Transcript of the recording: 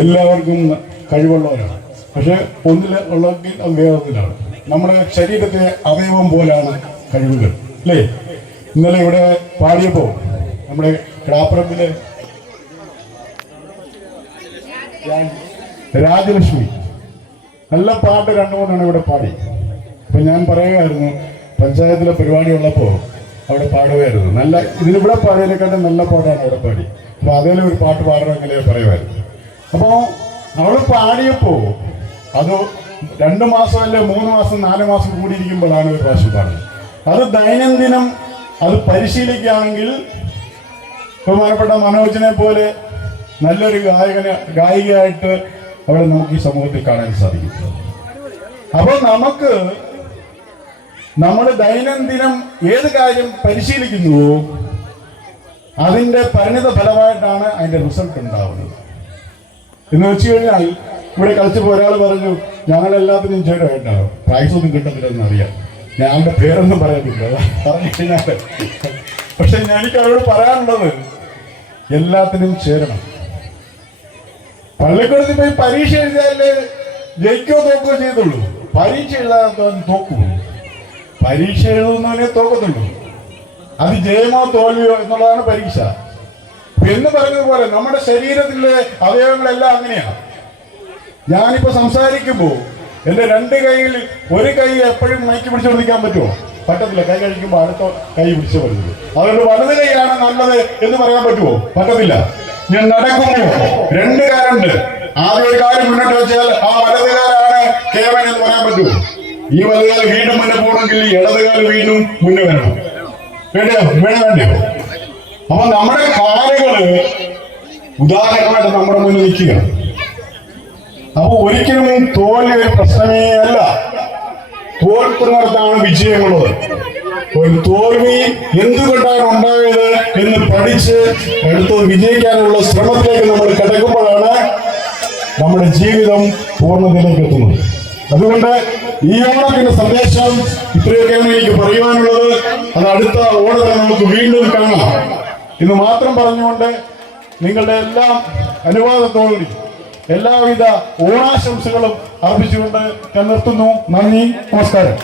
എല്ലാവർക്കും കഴിവുള്ളവരാണ്. പക്ഷെ ഒന്നിൽ ഉള്ളെങ്കിൽ അത് വേറൊന്നിലാണ്. നമ്മുടെ ശരീരത്തിലെ അവയവം പോലാണ് കഴിവുകൾ, അല്ലേ? ഇന്നലെ ഇവിടെ പാടിയപ്പോൾ നമ്മുടെ ക്ലാപ്പറമ്പിലെ രാജലക്ഷ്മി നല്ല പാട്ട് 2-3 ഇവിടെ പാടി. അപ്പൊ ഞാൻ പറയുമായിരുന്നു, പഞ്ചായത്തിലെ പരിപാടി ഉള്ളപ്പോൾ അവിടെ പാടുമായിരുന്നു. നല്ല ഇതിലിവിടെ പാടിയതിനെക്കാട്ടും നല്ല പാട്ടാണ് അവിടെ പാടി. അപ്പൊ അതേലും ഒരു പാട്ട് പാടണമെങ്കിലേ പറയുമായിരുന്നു. അപ്പോൾ അവൾ പാടിയപ്പോൾ അത് 2 മാസം അല്ലെ 3 മാസം 4 മാസം കൂടിയിരിക്കുമ്പോഴാണ് ഒരു പ്രാവശ്യം പാടുന്നത്. അത് ദൈനംദിനം അത് പരിശീലിക്കുകയാണെങ്കിൽ ബഹുമാനപ്പെട്ട മനോജിനെ പോലെ നല്ലൊരു ഗായികയായിട്ട് അവളെ നമുക്ക് ഈ സമൂഹത്തിൽ കാണാൻ സാധിക്കും. അപ്പോൾ നമ്മൾ ദൈനംദിനം ഏത് കാര്യം പരിശീലിക്കുന്നുവോ അതിൻ്റെ പരിണിത ഫലമായിട്ടാണ് അതിൻ്റെ റിസൾട്ട് ഉണ്ടാവുന്നത്. എന്ന് വെച്ച് കഴിഞ്ഞാൽ ഇവിടെ കളിച്ചപ്പോൾ ഒരാൾ പറഞ്ഞു, ഞങ്ങളെല്ലാത്തിനും ചേരുമായിട്ടാണ്, പ്രൈസ് ഒന്നും കിട്ടത്തില്ലെന്ന് അറിയാം. ഞങ്ങളുടെ പേരൊന്നും പറയത്തില്ല പറഞ്ഞു കഴിഞ്ഞാൽ. പക്ഷെ എനിക്ക് അവരോട് പറയാനുള്ളത്, എല്ലാത്തിനും ചേരണം. പള്ളിക്കൂടത്തിൽ പോയി പരീക്ഷ എഴുതിയാലേ ജയിക്കോ തോക്കുകയോ ചെയ്തുള്ളൂ. പരീക്ഷ എഴുതാൻ തോക്കുള്ളൂ. പരീക്ഷ എഴുതുന്നവനെ തോക്കത്തുള്ളൂ. അത് ജയമോ തോൽവിയോ എന്നുള്ളതാണ് പരീക്ഷ. എന്ന് പറഞ്ഞതുപോലെ നമ്മുടെ ശരീരത്തിലെ അവയവങ്ങളെല്ലാം അങ്ങനെയാണ്. ഞാനിപ്പോ സംസാരിക്കുമ്പോൾ എന്റെ 2 കൈയിൽ ഒരു കൈ എപ്പോഴും മൈക്ക് പിടിച്ചു നിൽക്കാൻ പറ്റുമോ? പറ്റത്തില്ല. കൈ കഴിക്കുമ്പോൾ അടുത്ത കൈ പിടിച്ചു പറ്റുള്ളൂ. അതുകൊണ്ട് വലത് കൈയാണ് നല്ലത് എന്ന് പറയാൻ പറ്റുമോ? പറ്റത്തില്ല. ഞാൻ നടക്കുമ്പോൾ 2 കാലുണ്ട്. ആദ്യം ഒരു കാലം മുന്നോട്ട് വെച്ചാൽ ആ വലതുകാലാണ് കേവൻ എന്ന് പറയാൻ പറ്റുമോ? ഈ വലതുകാലം വീണ്ടും മുന്നേ പോകണമെങ്കിൽ ഇടതുകാലം വീണ്ടും മുന്നേ വരണം. വേണ്ടയോ? അപ്പൊ നമ്മുടെ കാലുകള് ഉദാഹരണമായിട്ട് നമ്മുടെ മുന്നിൽ നിൽക്കുകയാണ്. അപ്പൊ ഒരിക്കലും തോൽവി ഒരു പ്രശ്നമേ അല്ല. തോൽക്കുന്നിടത്താണ് വിജയമുള്ളത്. ഒരു തോൽവി എന്തുകൊണ്ടാണ് ഉണ്ടായത് എന്ന് പഠിച്ച് അടുത്തത് വിജയിക്കാനുള്ള ശ്രമത്തിലേക്ക് നമ്മൾ കിടക്കുമ്പോഴാണ് നമ്മുടെ ജീവിതം പൂർണ്ണതയിലേക്ക് എത്തുന്നത്. അതുകൊണ്ട് ഈ ഓണത്തിന്റെ സന്ദേശം ഇത്രയൊക്കെയാണ് എനിക്ക് പറയുവാനുള്ളത്. അത് അടുത്ത ഓണത്തിന് നമുക്ക് വീണ്ടും കാണാം എന്ന് മാത്രം പറഞ്ഞുകൊണ്ട് നിങ്ങളുടെ എല്ലാം അനുവാദത്തോടുകൂടി എല്ലാവിധ ഓണാശംസകളും അർപ്പിച്ചുകൊണ്ട് ഞാൻ നിർത്തുന്നു. നന്ദി, നമസ്കാരം.